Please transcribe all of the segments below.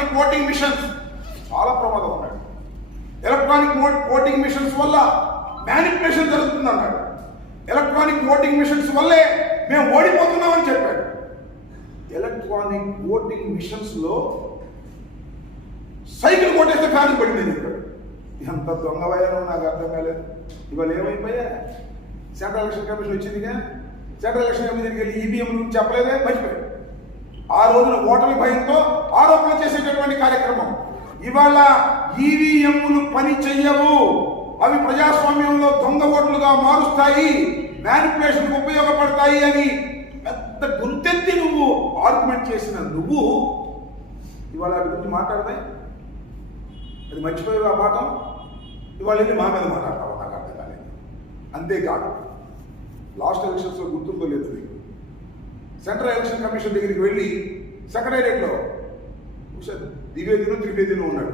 Electronic voting machines. చాలా ప్రమాదం అన్నాడు. ఎలక్ట్రానిక్ ఓటింగ్ మిషన్స్ వల్ల మ్యానిపులేషన్ జరుగుతుంది అన్నాడు ఎలక్ట్రానిక్ ఓటింగ్ మిషన్స్ వల్లే మేము ఓడిపోతున్నామని చెప్పాడు. ఎలక్ట్రానిక్ ఓటింగ్ మిషన్స్లో సైకిల్ కొట్టేస్తే ఫ్యాన్ పడింది అని చెప్పాడు. ఎంత నాకు అర్థం కాలేదు. ఇవాళ ఏమైపోయా? సెంట్రల్ ఎలక్షన్ కమిషన్ వచ్చిందిగా? సెంట్రల్ ఎలక్షన్ కమిషన్ వెళ్ళి ఈవీఎం చెప్పలేదే? మర్చిపోయాడు. ఆ రోజున ఓటమి భయంతో ఆరోపణ చేసేటటువంటి కార్యక్రమం. ఇవాళ ఈవీఎంలు పని చెయ్యవు. అవి ప్రజాస్వామ్యంలో దొంగ ఓట్లుగా మారుస్తాయి. మ్యానిపులేషన్కి ఉపయోగపడతాయి అని పెద్ద గుంతెత్తి నువ్వు ఆర్గ్యుమెంట్ చేసిన నువ్వు ఇవాళ వాటి గురించి మాట్లాడతాయి. అది మర్చిపోయావు ఆ పాఠం? ఇవాళ వెళ్ళి మా మీద మాట్లాడతావు? నాకు అర్థం కాలేదు. అంతేకాదు లాస్ట్ ఎలక్షన్స్లో గుర్తుందో లేదు సెంట్రల్ ఎలక్షన్ కమిషన్ దగ్గరికి వెళ్ళి సెక్రటేరియట్లో సార్ ద్వివేదిను త్రివేదిను ఉన్నాడు.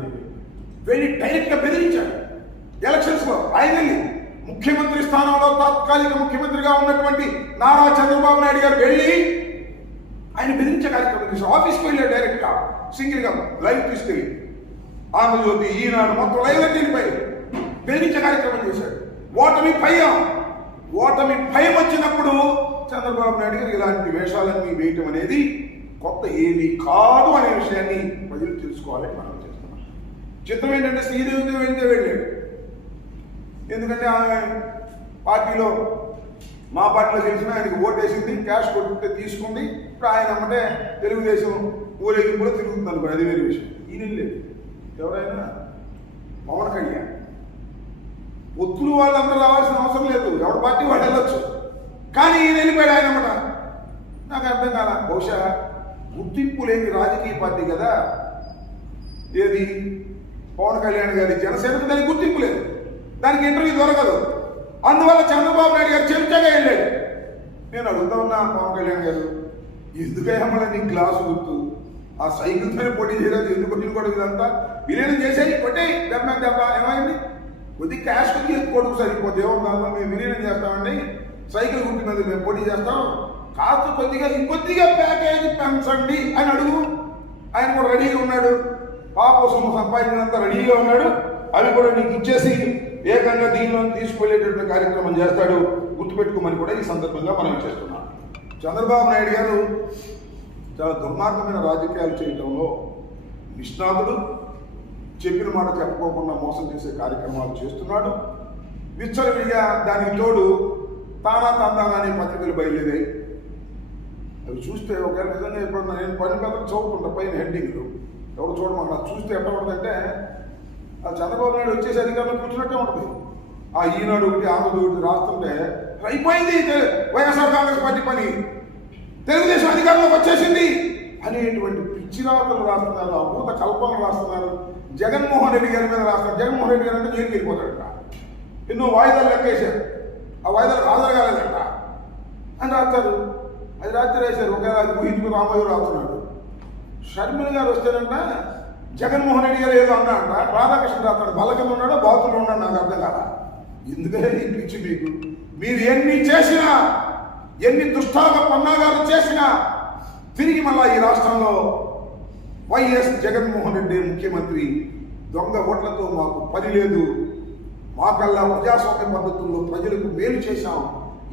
వెళ్ళి డైరెక్ట్గా బెదిరించాడు. ఎలక్షన్స్లో ఆయన వెళ్ళి ముఖ్యమంత్రి స్థానంలో తాత్కాలిక ముఖ్యమంత్రిగా ఉన్నటువంటి నారా చంద్రబాబు నాయుడు గారు వెళ్ళి ఆయన బెదిరించే కార్యక్రమం చేశారు. ఆఫీస్కి వెళ్ళాడు డైరెక్ట్గా. సింగిల్గా లైవ్ తీసుకెళ్ళి ఆంధ్రజ్యోతి ఈనాడు మొత్తం లైవ్ దీనిపై బెదిరించే కార్యక్రమం చేశాడు. ఓటమి భయం. ఓటమి భయం వచ్చినప్పుడు చంద్రబాబు నాయుడు గారు ఇలాంటి వేషాలన్నీ వేయటం అనేది కొత్త ఏమీ కాదు అనే విషయాన్ని ప్రజలు తెలుసుకోవాలని మనం చేస్తున్నాం. చిత్రం ఏంటంటే శ్రీదేవితో వెళ్తే వెళ్ళాడు. ఎందుకంటే ఆమె పార్టీలో మా పార్టీలో గెలిచిన ఆయనకి ఓటేసింది క్యాష్ కొట్టుకుంటే తీసుకుంది. ఇప్పుడు ఆయన అమ్మటే తెలుగుదేశం ఊరేగింపులో తిరుగుతుంది అనుకో అది వేరే విషయం. ఈయన లేదు. ఎవరైనా పవన్ కళ్యాణ్. ఒత్తులు వాళ్ళందరూ రావాల్సిన అవసరం లేదు. ఎవరి పార్టీ వాళ్ళు వెళ్ళొచ్చు. కానీ ఈయన వెళ్ళిపోయాడు ఆయన అనమాట నాకు అర్థం కాల. బహుశా గుర్తింపు లేని రాజకీయ పార్టీ కదా. ఏది? పవన్ కళ్యాణ్ గారి జనసేనకు దానికి గుర్తింపు లేదు. దానికి ఇంటర్వ్యూ దొరకదు. అందువల్ల చంద్రబాబు నాయుడు గారు చెంచగా వెళ్ళాడు. నేను అడుగుతా ఉన్నా పవన్ కళ్యాణ్ గారు ఎందుకయ్యమ్మల నీ గ్లాసు గుర్తు? ఆ సైకిల్తోనే పోటీ చేయలేదు ఎందుకు కొట్టిన కూడా ఇదంతా? విలీనం చేసేది కొట్టే. దెబ్బ దెబ్బ. ఏమైంది? కొద్ది క్యాష్ కొద్ది కొడుకు సరిపోతే ఏమన్నా మేము విలీనం చేస్తామండి. సైకిల్ గుర్తు మీద మేము పోటీ చేస్తాం. కాస్త కొద్దిగా ఇంకొద్దిగా ప్యాకేజీ పెంచండి అని అడుగు. ఆయన కూడా రెడీగా ఉన్నాడు. పాప సొమ్ము సంపాదించినంత రెడీగా ఉన్నాడు. అవి కూడా నీకు ఇచ్చేసి ఏకంగా దీనిలో తీసుకువెళ్ళేటటువంటి కార్యక్రమం చేస్తాడు. గుర్తుపెట్టుకోమని కూడా ఈ సందర్భంగా మనం చేస్తున్నాం. చంద్రబాబు నాయుడు గారు చాలా దుర్మార్గమైన రాజకీయాలు చేయడంలో నిష్ణాతుడు. చెప్పిన మాట చెప్పుకోకుండా మోసం చేసే కార్యక్రమాలు చేస్తున్నాడు. విచ్చలవిడిగా దానికి తోడు తానా తందానా అనే పత్రికలు బయలుదేరాయి. అవి చూస్తే ఒక నిజంగా ఇప్పుడు నేను పని పత్రిక చదువుకుంటా పైన హెడ్డింగ్లు. ఎవరు చూడమంట చూస్తే ఎట్లా ఉంటుందంటే ఆ చంద్రబాబు నాయుడు వచ్చేసి అధికారంలో కూర్చున్నట్టే ఉంటుంది. ఆ ఈనాడు ఒకటి ఆంధ్రజ్యోతి ఒకటి రాస్తుంటే అయిపోయింది వైఎస్ఆర్ కాంగ్రెస్ పార్టీ పని. తెలుగుదేశం అధికారంలోకి వచ్చేసింది అనేటువంటి పిచ్చి రాతలు రాస్తున్నారు అభూత కల్పనలు రాస్తున్నారు. జగన్మోహన్ రెడ్డి గారి మీద రాస్తున్నారు. జగన్మోహన్ రెడ్డి గారు అంటే జైలుకి వెళ్ళిపోతాడు ఎన్నో వాయిదాలు లెక్కేశారు. ఆ వాయిదాలు హాజరు కాలేదంట. అని రాస్తారు అది రాత్రి ఒకేలా ఒకవేళ అది ఊహించుకుని రామయ్య రాస్తున్నాడు. షర్మిల గారు వస్తేనంట జగన్మోహన్ రెడ్డి గారు ఏదో అన్నాడంట రాధాకృష్ణ రాస్తాడు బలకం ఉన్నాడో బాతుల్లో ఉన్నాడు నాకు అర్థం కాదా ఎందుకంటే ఈ పిచ్చి మీకు? మీరు ఎన్ని చేసినా ఎన్ని దుష్టాల పన్నాగాలు చేసినా తిరిగి మళ్ళా ఈ రాష్ట్రంలో వైఎస్ జగన్మోహన్ రెడ్డి ముఖ్యమంత్రి దొంగ ఓట్లతో మాకు పని లేదు. మాకల్లా ప్రజాస్వామ్య పద్ధతుల్లో ప్రజలకు మేలు చేశాం.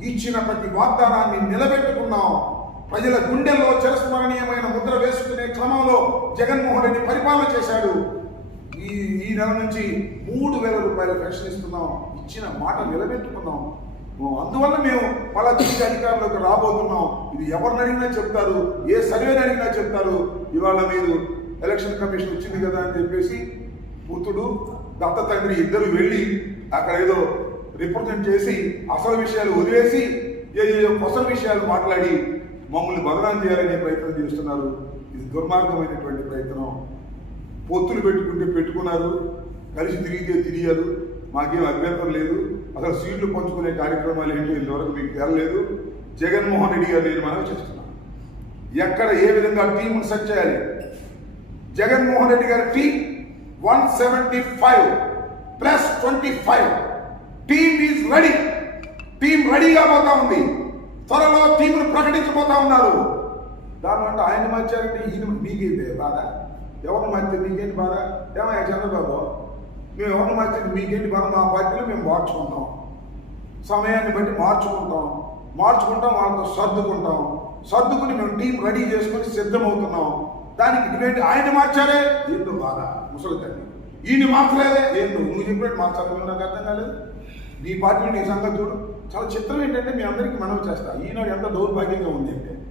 ఇచ్చిన ప్రతి వాగ్దానాన్ని నిలబెట్టుకున్నాం. ప్రజల గుండెల్లో చిరస్మరణీయమైన ముద్ర వేసుకునే క్రమంలో జగన్మోహన్ రెడ్డి పరిపాలన చేశాడు. ఈ ఈ నెల నుంచి మూడు వేల రూపాయలు పెన్షన్ ఇస్తున్నాం. ఇచ్చిన మాట నిలబెట్టుకున్నాం. అందువల్ల మేము మళ్ళా తిరిగి అధికారంలోకి రాబోతున్నాం. ఇది ఎవరిని అడిగినా చెప్తారు ఏ సర్వేని అడిగినా చెప్తారు. ఇవాళ మీరు ఎలక్షన్ కమిషన్ వచ్చింది కదా అని చెప్పేసి పుత్రుడు దత్త తండ్రి ఇద్దరు వెళ్ళి అక్కడ ఏదో రిప్రజెంట్ చేసి అసలు విషయాలు వదిలేసి ఏదో కొస విషయాలు మాట్లాడి మమ్మల్ని బదనాం చేయాలనే ప్రయత్నం చేస్తున్నారు. ఇది దుర్మార్గమైనటువంటి ప్రయత్నం. పొత్తులు పెట్టుకుంటే పెట్టుకున్నారు. కలిసి తిరిగితే తిరిగారు. మాకేం అభ్యంతరం లేదు. అసలు సీట్లు పంచుకునే కార్యక్రమాలు ఏంటో ఇంతవరకు మీకు తెరలేదు. జగన్మోహన్ రెడ్డి గారు నేను మనం చేస్తున్నాను. ఎక్కడ ఏ విధంగా టీంను సెట్ చేయాలి? జగన్మోహన్ రెడ్డి గారి team one seventy five plus twenty five. Team is ready team రెడీగా పోతా ఉంది. త్వరలో టీంను ప్రకటించబోతా ఉన్నారు. దానివంటే ఆయన మార్చారంటే ఈయన మీకైతే బాధ. ఎవరిని మార్చితే మీకేంటి బాధ? ఏమయ్యా చంద్రబాబు? మేము ఎవరిని మార్చితే మీకేంటి బాధ? మా పార్టీలో మేము మార్చుకుంటాం. సమయాన్ని బట్టి మార్చుకుంటాం. మార్చుకుంటాం వాళ్ళతో సర్దుకుంటాం. సర్దుకుని మేము టీం రెడీ చేసుకొని సిద్ధమవుతున్నాం. దానికి డిబేట్ ఆయన మార్చారే? ఏంటో బాధ. ముసలి తల్లి. ఈయన మార్చలేదే? ఏంటో నువ్వు చెప్పినట్టు మార్చాలి నాకు అర్థం కాలేదు. నీ పార్టీ నీ సంగతి చూడు. చాలా చిత్రం ఏంటంటే మీ అందరికీ మనవి చేస్తా. ఈనాడు ఎంత దౌర్భాగ్యంగా ఉంది అంటే.